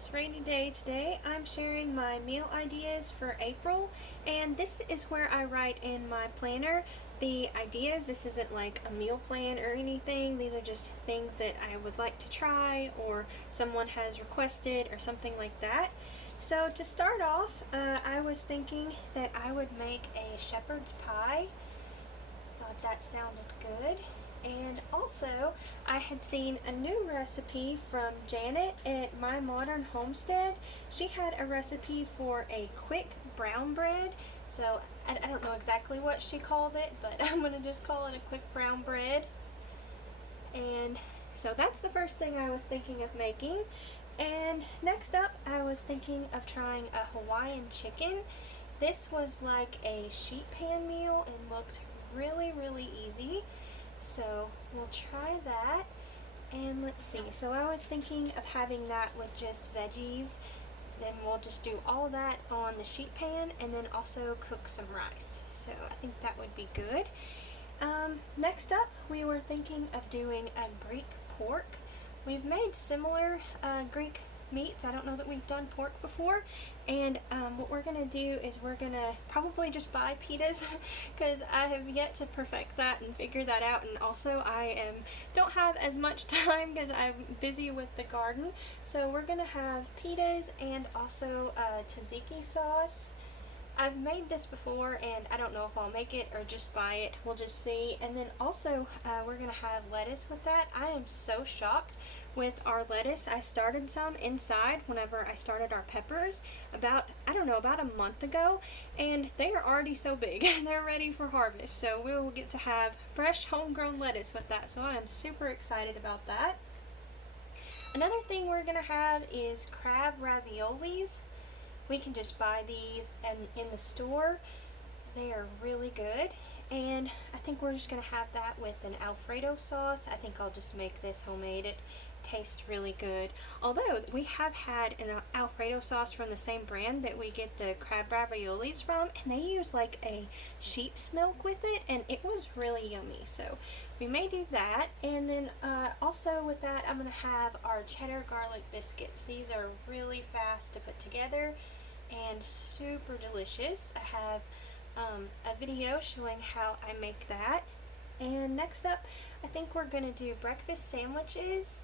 this rainy day today, I'm sharing my meal ideas for April, and this is where I write in my planner the ideas. This isn't like a meal plan or anything. These are just things that I would like to try or someone has requested or something like that. So to start off, I was thinking that I would make a shepherd's pie. Thought that sounded good. And also, I had seen a new recipe from Janet at My Modern Homestead. She had a recipe for a quick brown bread. So I don't know exactly what she called it, but I'm going to just call it a quick brown bread. And so that's the first thing I was thinking of making. And next up, I was thinking of trying a Hawaiian chicken. This was like a sheet pan meal and looked really easy. So we'll try that, and let's see. So I was thinking of having that with just veggies. Then we'll just do all of that on the sheet pan and then also cook some rice. So I think that would be good. Next up, we were thinking of doing a Greek pork. We've made similar Greek meats. I don't know that we've done pork before, and what we're gonna do is we're gonna probably just buy pitas because I have yet to perfect that and figure that out, and also I don't have as much time because I'm busy with the garden. So we're gonna have pitas and also tzatziki sauce. I've made this before and I don't know if I'll make it or just buy it. We'll just see. And then also we're going to have lettuce with that. I am so shocked with our lettuce. I started some inside whenever I started our peppers about a month ago, and they are already so big. They're ready for harvest. So we will get to have fresh homegrown lettuce with that. So I am super excited about that. Another thing we're going to have is crab raviolis. We can just buy these in the store. They are really good. And I think we're just going to have that with an Alfredo sauce. I think I'll just make this homemade. It tastes really good. Although we have had an Alfredo sauce from the same brand that we get the crab raviolis from, and they use like a sheep's milk with it, and it was really yummy. So we may do that. And then also with that, I'm going to have our cheddar garlic biscuits. These are really fast to put together and super delicious. I have a video showing how I make that. And next up, I think we're going to do breakfast sandwiches.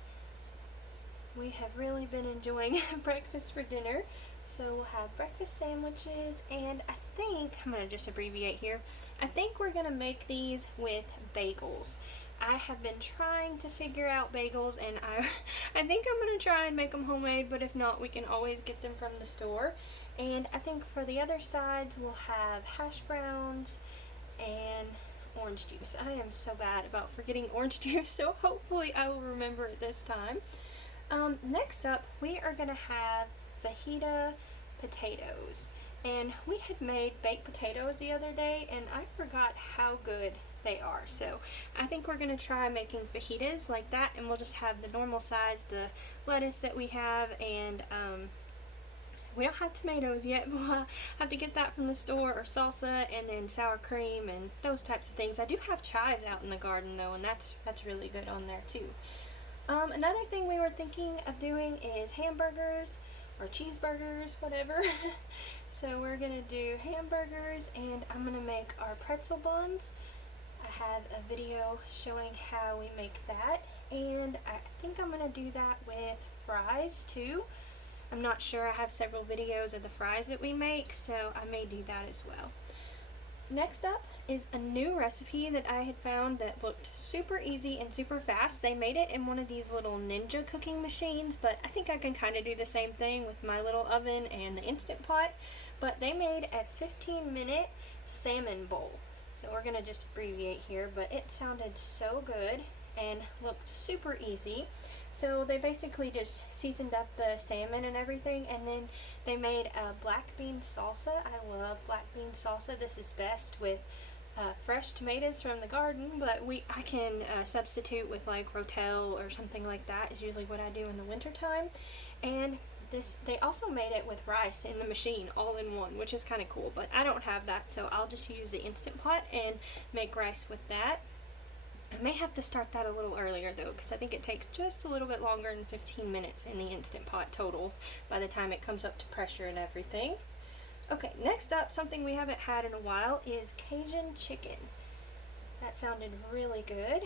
We have really been enjoying breakfast for dinner. So we'll have breakfast sandwiches, and I think, I'm going to just abbreviate here, I think we're going to make these with bagels. I have been trying to figure out bagels, and I think I'm going to try and make them homemade, but if not, we can always get them from the store. And I think for the other sides, we'll have hash browns and orange juice. I am so bad about forgetting orange juice, so hopefully I will remember it this time. Next up, we are going to have fajita potatoes. And we had made baked potatoes the other day, and I forgot how good they are. So I think we're going to try making fajitas like that, and we'll just have the normal sides, the lettuce that we have, and we don't have tomatoes yet, but we'll have to get that from the store, or salsa, and then sour cream, and those types of things. I do have chives out in the garden though, and that's really good on there too. Another thing we were thinking of doing is hamburgers, or cheeseburgers, whatever. So we're gonna do hamburgers, and I'm gonna make our pretzel buns. I have a video showing how we make that, and I think I'm gonna do that with fries too. I'm not sure. I have several videos of the fries that we make, so I may do that as well. Next up is a new recipe that I had found that looked super easy and super fast. They made it in one of these little Ninja cooking machines, but I think I can kind of do the same thing with my little oven and the Instant Pot. But they made a 15-minute salmon bowl. So we're going to just abbreviate here, but it sounded so good and looked super easy. So they basically just seasoned up the salmon and everything, and then they made a black bean salsa. I love black bean salsa. This is best with fresh tomatoes from the garden, but I can substitute with like Rotel or something like that is usually what I do in the winter time. And they also made it with rice in the machine all in one, which is kind of cool, but I don't have that, so I'll just use the Instant Pot and make rice with that. I may have to start that a little earlier though, because I think it takes just a little bit longer than 15 minutes in the Instant Pot total by the time it comes up to pressure and everything. Okay, next up, something we haven't had in a while is Cajun chicken. That sounded really good.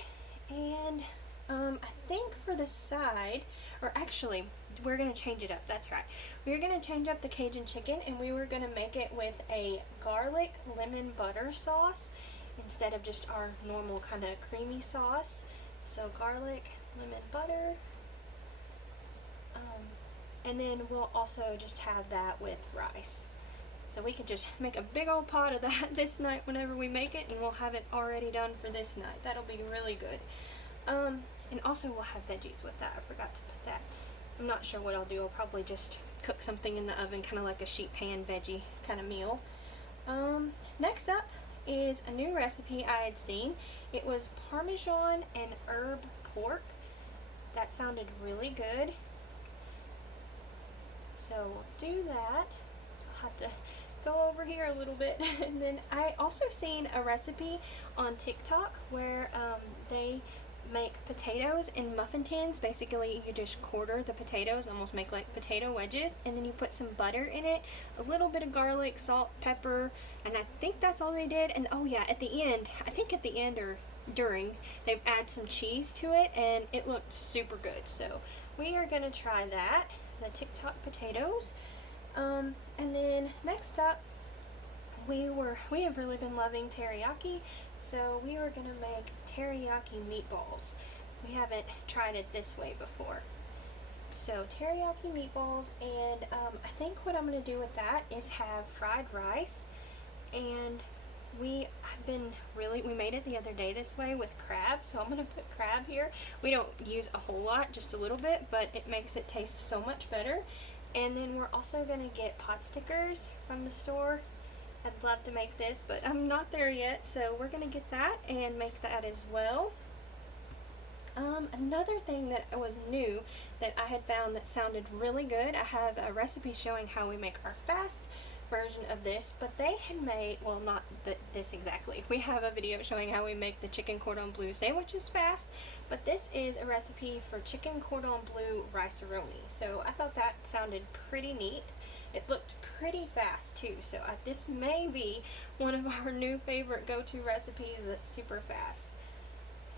And I think for the side, or actually, we're going to change it up. That's right. We're going to change up the Cajun chicken, and we were going to make it with a garlic lemon butter sauce instead of just our normal kind of creamy sauce. So garlic, lemon butter. And then we'll also just have that with rice. So we could just make a big old pot of that this night whenever we make it, and we'll have it already done for this night. That'll be really good. And also we'll have veggies with that. I forgot to put that. I'm not sure what I'll do. I'll probably just cook something in the oven, kind of like a sheet pan veggie kind of meal. Next up is a new recipe I had seen. It was Parmesan and herb pork. That sounded really good. So we'll do that. I'll have to go over here a little bit. And then I also seen a recipe on TikTok where they make potatoes in muffin tins. Basically, you just quarter the potatoes, almost make like potato wedges, and then you put some butter in it, a little bit of garlic, salt, pepper, and I think that's all they did. And oh yeah, at the end, I think at the end or during, they add some cheese to it, and it looked super good. So we are gonna try that, the TikTok potatoes. And then next up, we have really been loving teriyaki, so we were gonna make teriyaki meatballs. We haven't tried it this way before. So teriyaki meatballs, and I think what I'm gonna do with that is have fried rice, and we made it the other day this way with crab, so I'm gonna put crab here. We don't use a whole lot, just a little bit, but it makes it taste so much better. And then we're also gonna get pot stickers from the store. I'd love to make this, but I'm not there yet, so we're gonna get that and make that as well. Another thing that was new that I had found that sounded really good, I have a recipe showing how we make our fast version of this, but they had made, well, not this exactly. We have a video showing how we make the chicken Cordon Bleu sandwiches fast, but this is a recipe for chicken Cordon Bleu rice-a-roni. So I thought that sounded pretty neat. It looked pretty fast too, so this may be one of our new favorite go-to recipes that's super fast.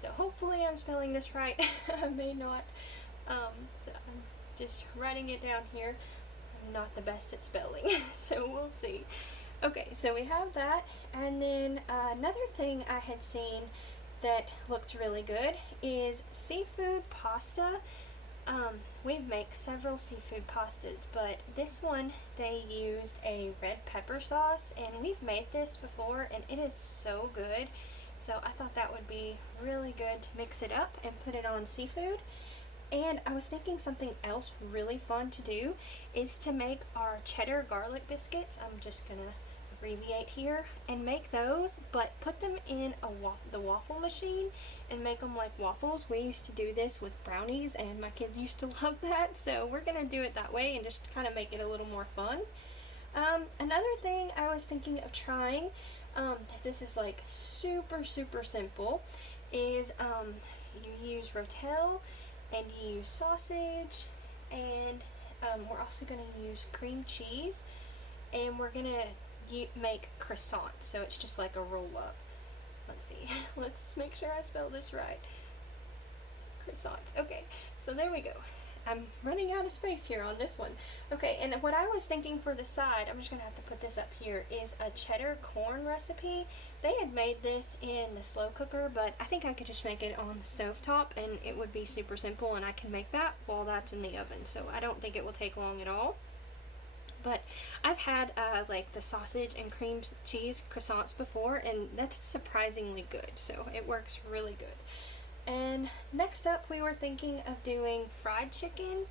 So hopefully I'm spelling this right. I may not. So I'm just writing it down here. I'm not the best at spelling, so we'll see. Okay, so we have that, and then another thing I had seen that looked really good is seafood pasta. We make several seafood pastas, but this one they used a red pepper sauce, and we've made this before and it is so good. So I thought that would be really good to mix it up and put it on seafood. And I was thinking something else really fun to do is to make our cheddar garlic biscuits. I'm just gonna abbreviate here and make those, but put them in the waffle machine and make them like waffles. We used to do this with brownies and my kids used to love that, so we're gonna do it that way and just kind of make it a little more fun. Another thing I was thinking of trying, this is like super simple, is you use rotel and you use sausage, and we're also going to use cream cheese, and we're going to make croissants, so it's just like a roll up. Let's see, let's make sure I spell this right. Croissants. Okay, so there we go. I'm running out of space here on this one. Okay, and what I was thinking for the side, I'm just gonna have to put this up here, is a cheddar corn recipe. They had made this in the slow cooker, but I think I could just make it on the stovetop and it would be super simple, and I can make that while that's in the oven, so I don't think it will take long at all. But I've had like the sausage and cream cheese croissants before, and that's surprisingly good, so it works really good. And next up, we were thinking of doing fried chicken.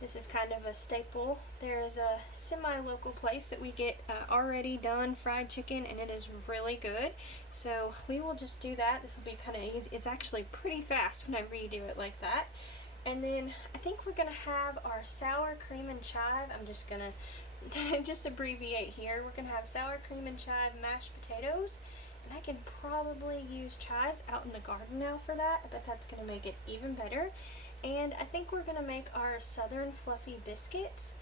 This is kind of a staple. There's a semi-local place that we get already done fried chicken, and it is really good. So we will just do that. This will be kind of easy. It's actually pretty fast whenever you do it like that. And then I think we're gonna have our sour cream and chive. I'm just gonna just abbreviate here. We're gonna have sour cream and chive mashed potatoes, And I can probably use chives out in the garden now for that. I bet that's going to make it even better. And I think we're going to make our southern fluffy biscuits.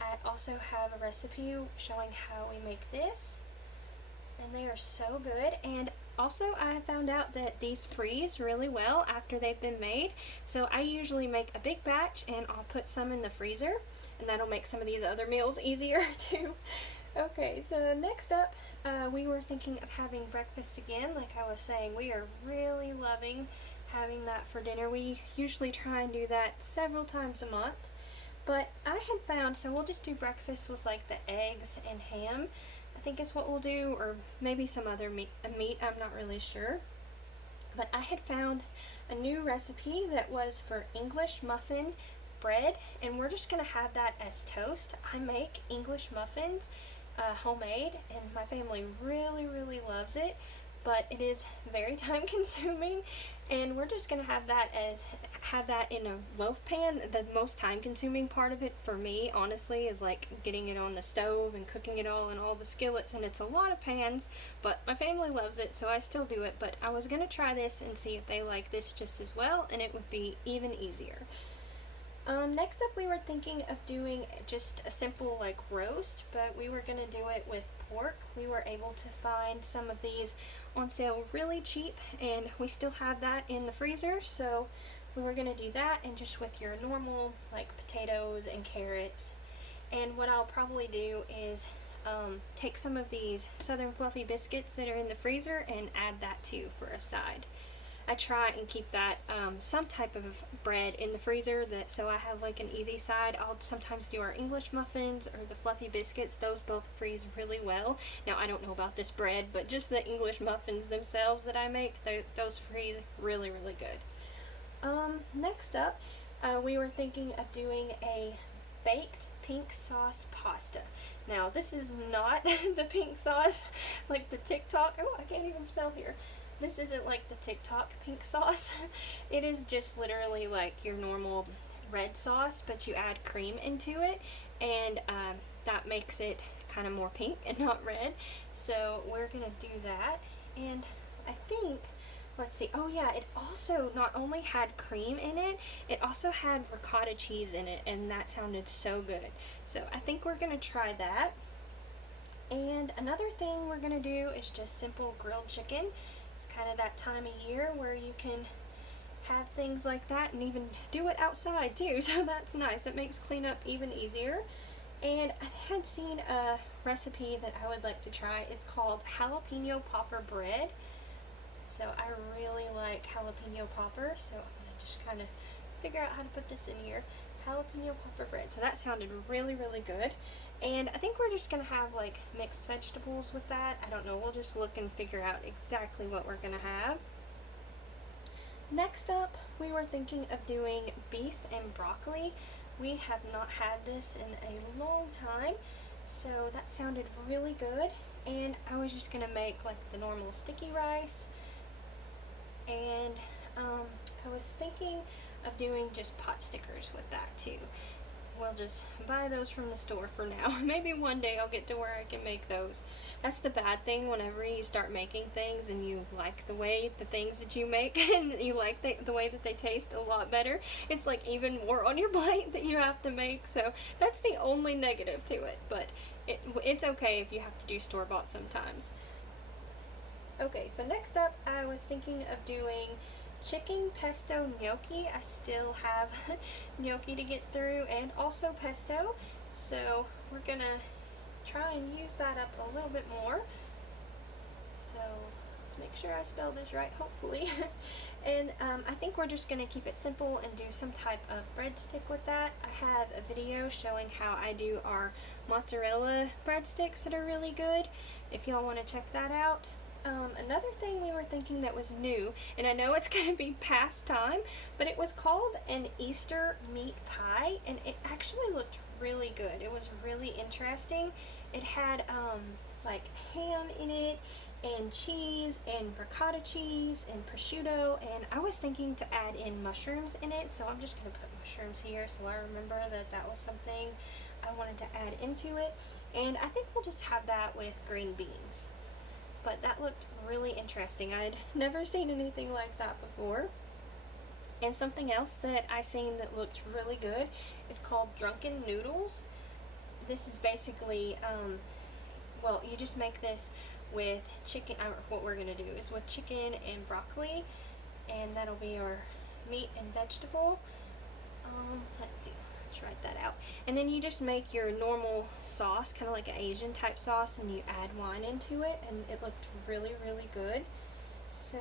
I also have a recipe showing how we make this, and they are so good. And also I found out that these freeze really well after they've been made, so I usually make a big batch and I'll put some in the freezer, and that'll make some of these other meals easier too. Okay, so next up, we were thinking of having breakfast again. Like I was saying, we are really loving having that for dinner. We usually try and do that several times a month. But I had found, so we'll just do breakfast with like the eggs and ham, I think is what we'll do, or maybe some other meat, I'm not really sure. But I had found a new recipe that was for English muffin bread, and we're just gonna have that as toast. I make English muffins homemade, and my family really loves it, but it is very time consuming, and we're just gonna have that in a loaf pan. The most time consuming part of it for me, honestly, is like getting it on the stove and cooking it all in all the skillets, and it's a lot of pans, but my family loves it, so I still do it. But I was gonna try this and see if they like this just as well, and it would be even easier. Next up, we were thinking of doing just a simple like roast, but we were gonna do it with pork. We were able to find some of these on sale really cheap, and we still have that in the freezer, so we were gonna do that, and just with your normal like potatoes and carrots. And what I'll probably do is take some of these southern fluffy biscuits that are in the freezer and add that too for a side. I try and keep that some type of bread in the freezer, so I have like an easy side. I'll sometimes do our English muffins or the fluffy biscuits. Those both freeze really well. Now I don't know about this bread, but just the English muffins themselves that I make, those freeze really good. Next up, we were thinking of doing a baked pink sauce pasta. Now this is not the pink sauce like the TikTok. Oh, I can't even spell here. This isn't like the TikTok pink sauce. It is just literally like your normal red sauce, but you add cream into it, and that makes it kind of more pink and not red. So we're gonna do that. And I think, let's see, oh yeah, it also not only had cream in it, it also had ricotta cheese in it, and that sounded so good. So I think we're gonna try that. And another thing we're gonna do is just simple grilled chicken. It's kind of that time of year where you can have things like that and even do it outside too, so that's nice. It makes cleanup even easier. And I had seen a recipe that I would like to try. It's called jalapeno popper bread. So I really like jalapeno popper, so I'm gonna just kind of figure out how to put this in here. Jalapeno popper bread. So that sounded really good. And I think we're just gonna have like mixed vegetables with that. I don't know, we'll just look and figure out exactly what we're gonna have. Next up, we were thinking of doing beef and broccoli. We have not had this in a long time, so that sounded really good. And I was just gonna make like the normal sticky rice, and I was thinking of doing just pot stickers with that too. We'll just buy those from the store for now. Maybe one day I'll get to where I can make those. That's the bad thing whenever you start making things and you like the way the things that you make and you like the way that they taste a lot better. It's like even more on your plate that you have to make. So that's the only negative to it, but it's okay if you have to do store-bought sometimes. Okay, so next up I was thinking of doing chicken pesto gnocchi. I still have gnocchi to get through, and also pesto, so we're gonna try and use that up a little bit more. So let's make sure I spell this right, hopefully. And I think we're just gonna keep it simple and do some type of breadstick with that. I have a video showing how I do our mozzarella breadsticks that are really good, if y'all want to check that out. Another thing we were thinking that was new, and I know it's going to be past time, but it was called an Easter meat pie, and it actually looked really good. It was really interesting. It had like ham in it, and cheese, and ricotta cheese, and prosciutto, and I was thinking to add in mushrooms in it, so I'm just going to put mushrooms here so I remember that was something I wanted to add into it. And I think we'll just have that with green beans. but that looked really interesting. I'd never seen anything like that before. And something else that I seen that looked really good is called drunken noodles. This is basically, well, you just make this with chicken, what we're gonna do is with chicken and broccoli, and that'll be our meat and vegetable. Let's see, let's write that out. And then you just make your normal sauce, kind of like an Asian type sauce, and you add wine into it, and it looked really, really good. So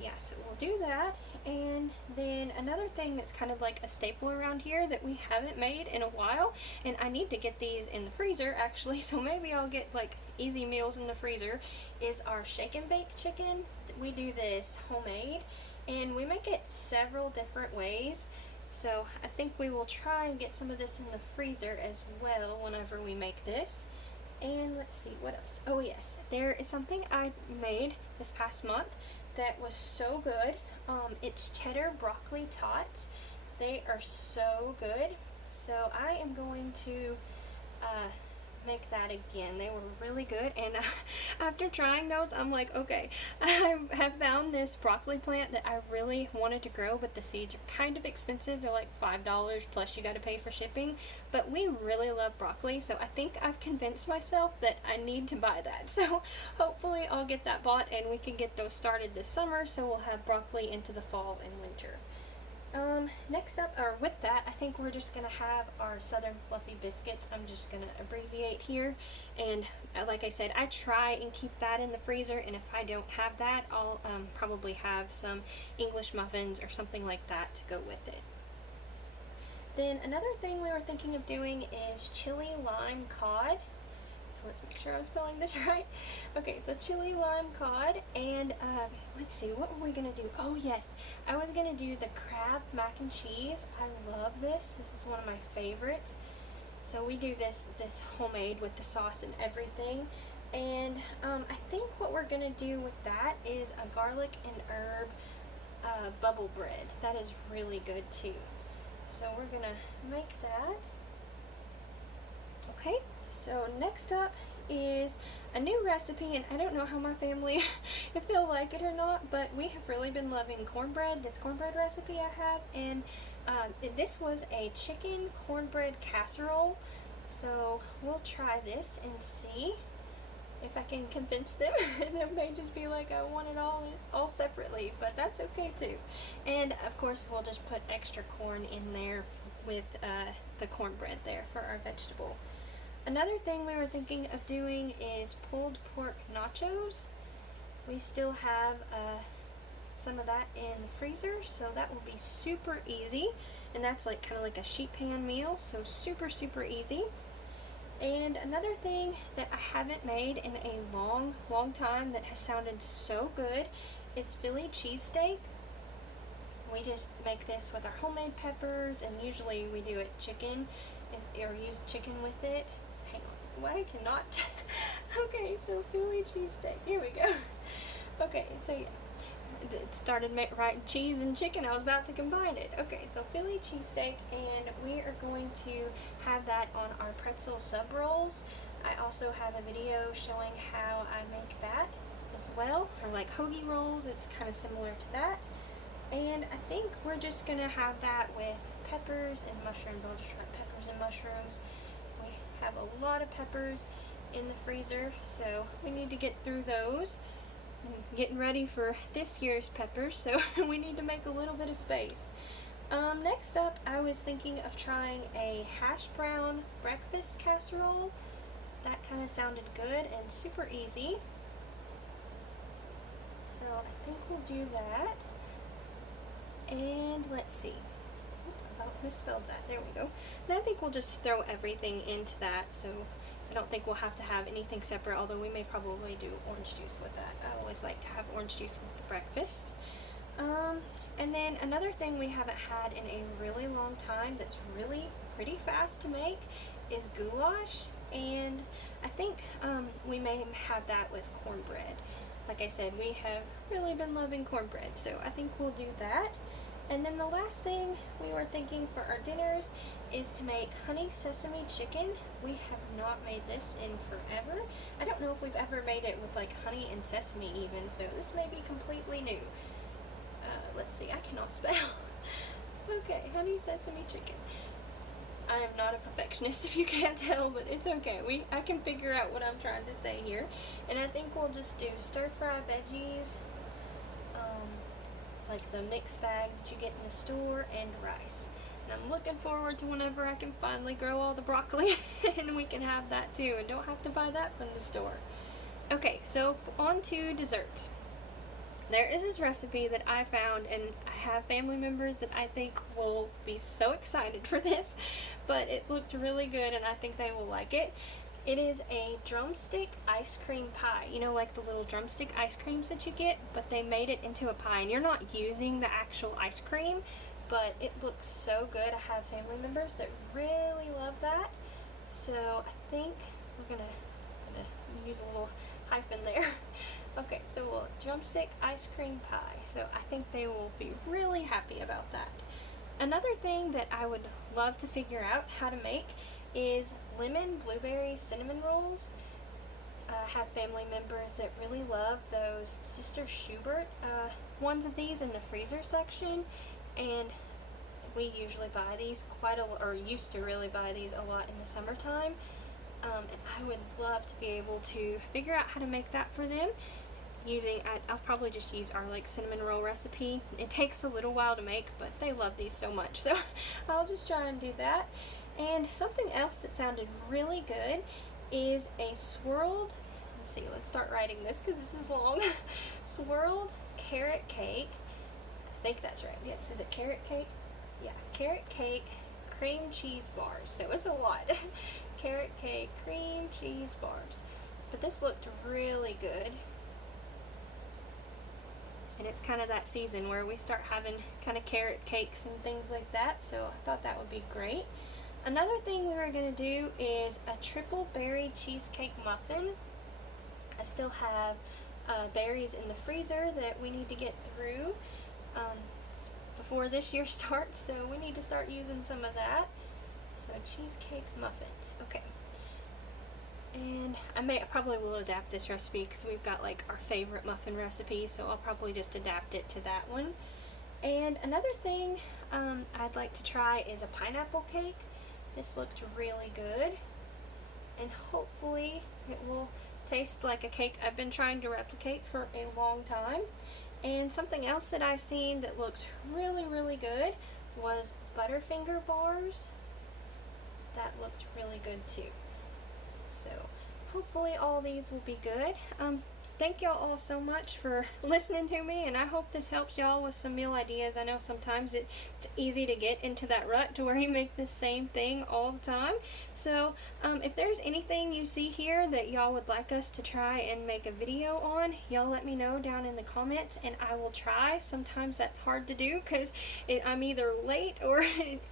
yeah, so we'll do that. And then another thing that's kind of like a staple around here that we haven't made in a while, and I need to get these in the freezer actually, so maybe I'll get like easy meals in the freezer, is our shake and bake chicken. We do this homemade, and we make it several different ways. So I think we will try and get some of this in the freezer as well whenever we make this. And let's see, what else? Oh yes, there is something I made this past month that was so good. It's cheddar broccoli tots. They are so good. So I am going to make that again. They were really good, and after trying those, I'm like, okay, I have found this broccoli plant that I really wanted to grow, but the seeds are kind of expensive. They're like $5 plus you got to pay for shipping, but we really love broccoli, so I think I've convinced myself that I need to buy that. So hopefully I'll get that bought and we can get those started this summer, so we'll have broccoli into the fall and winter. Next up, or with that, I think we're just gonna have our Southern Fluffy Biscuits. I'm just gonna abbreviate here, and like I said, I try and keep that in the freezer, and if I don't have that, I'll probably have some English muffins or something like that to go with it. Then another thing we were thinking of doing is chili lime cod. So let's make sure I'm spelling this right. Okay, so chili lime cod, and let's see, what were we gonna do? Oh yes, I was gonna do the crab mac and cheese. I love this. This is one of my favorites. So we do this homemade with the sauce and everything. And I think what we're gonna do with that is a garlic and herb bubble bread. That is really good too. So we're gonna make that. Okay. So next up is a new recipe, and I don't know how my family, if they'll like it or not, but we have really been loving cornbread, this cornbread recipe I have, and this was a chicken cornbread casserole. So we'll try this and see if I can convince them. They may just be like, I want it all separately, but that's okay too. And of course we'll just put extra corn in there with the cornbread there for our vegetable. Another thing we were thinking of doing is pulled pork nachos. We still have some of that in the freezer, so that will be super easy. And that's like kind of like a sheet pan meal, so super, super easy. And another thing that I haven't made in a long, long time that has sounded so good is Philly cheesesteak. We just make this with our homemade peppers, and usually we do it chicken, or use chicken with it. Hang on, why I cannot? Okay, so Philly cheesesteak, here we go. Okay, so yeah, it started writing cheese and chicken, I was about to combine it. Okay, so Philly cheesesteak, and we are going to have that on our Pretzel Sub Rolls. I also have a video showing how I make that as well, or like hoagie rolls, it's kind of similar to that. And I think we're just gonna have that with peppers and mushrooms. I'll just try peppers and mushrooms. We have a lot of peppers in the freezer, so we need to get through those. I'm getting ready for this year's peppers, so we need to make a little bit of space. Next up, I was thinking of trying a hash brown breakfast casserole. That kind of sounded good and super easy. So I think we'll do that. And let's see, about misspelled that, there we go. And I think we'll just throw everything into that, so I don't think we'll have to have anything separate, although we may probably do orange juice with that. I always like to have orange juice with breakfast. And then another thing we haven't had in a really long time that's really pretty fast to make is goulash, and I think we may have that with cornbread. Like I said, we have really been loving cornbread, so I think we'll do that. And then the last thing we were thinking for our dinners is to make honey sesame chicken. We have not made this in forever. I don't know if we've ever made it with like honey and sesame even, so this may be completely new. Let's see, I cannot spell. Okay, honey sesame chicken. I am not a perfectionist if you can't tell, but it's okay. I can figure out what I'm trying to say here. And I think we'll just do stir-fry veggies, like the mixed bag that you get in the store, and rice. And I'm looking forward to whenever I can finally grow all the broccoli and we can have that too and don't have to buy that from the store. Okay, so on to desserts. There is this recipe that I found, and I have family members that I think will be so excited for this, but it looked really good and I think they will like it. It is a drumstick ice cream pie. You know, like the little drumstick ice creams that you get, but they made it into a pie, and you're not using the actual ice cream, but it looks so good. I have family members that really love that, so I think we're gonna use a little hyphen there. Okay, so drumstick ice cream pie. So I think they will be really happy about that. Another thing that I would love to figure out how to make is lemon blueberry cinnamon rolls. I have family members that really love those Sister Schubert ones of these in the freezer section, and we usually buy these used to really buy these a lot in the summertime. And I would love to be able to figure out how to make that for them I'll probably just use our like cinnamon roll recipe. It takes a little while to make, but they love these so much, so I'll just try and do that. And something else that sounded really good is a swirled, let's start writing this because this is long. Swirled carrot cake. I think that's right. Yes, is it carrot cake? Yeah, carrot cake cream cheese bars. So it's a lot. Carrot cake cream cheese bars. But this looked really good. And it's kind of that season where we start having kind of carrot cakes and things like that, so I thought that would be great. Another thing we were going to do is a triple berry cheesecake muffin. I still have berries in the freezer that we need to get through before this year starts, so we need to start using some of that. So cheesecake muffins, okay. And I probably will adapt this recipe because we've got like our favorite muffin recipe, so I'll probably just adapt it to that one. And another thing I'd like to try is a pineapple cake. This looked really good, and hopefully it will taste like a cake I've been trying to replicate for a long time. And something else that I seen that looked really, really good was Butterfinger bars. That looked really good too. So hopefully all these will be good. Thank y'all all so much for listening to me, and I hope this helps y'all with some meal ideas. I know sometimes it's easy to get into that rut to where you make the same thing all the time. So if there's anything you see here that y'all would like us to try and make a video on, y'all let me know down in the comments and I will try. Sometimes that's hard to do because I'm either late or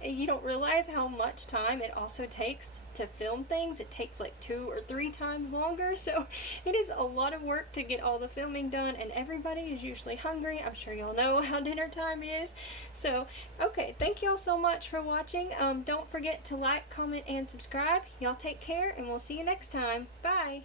you don't realize how much time it also takes to film things. It takes like 2 or 3 times longer, so it is a lot of work to get all the filming done, and everybody is usually hungry. I'm sure y'all know how dinner time is. So okay, thank y'all so much for watching. Don't forget to like, comment, and subscribe. Y'all take care, and we'll see you next time. Bye.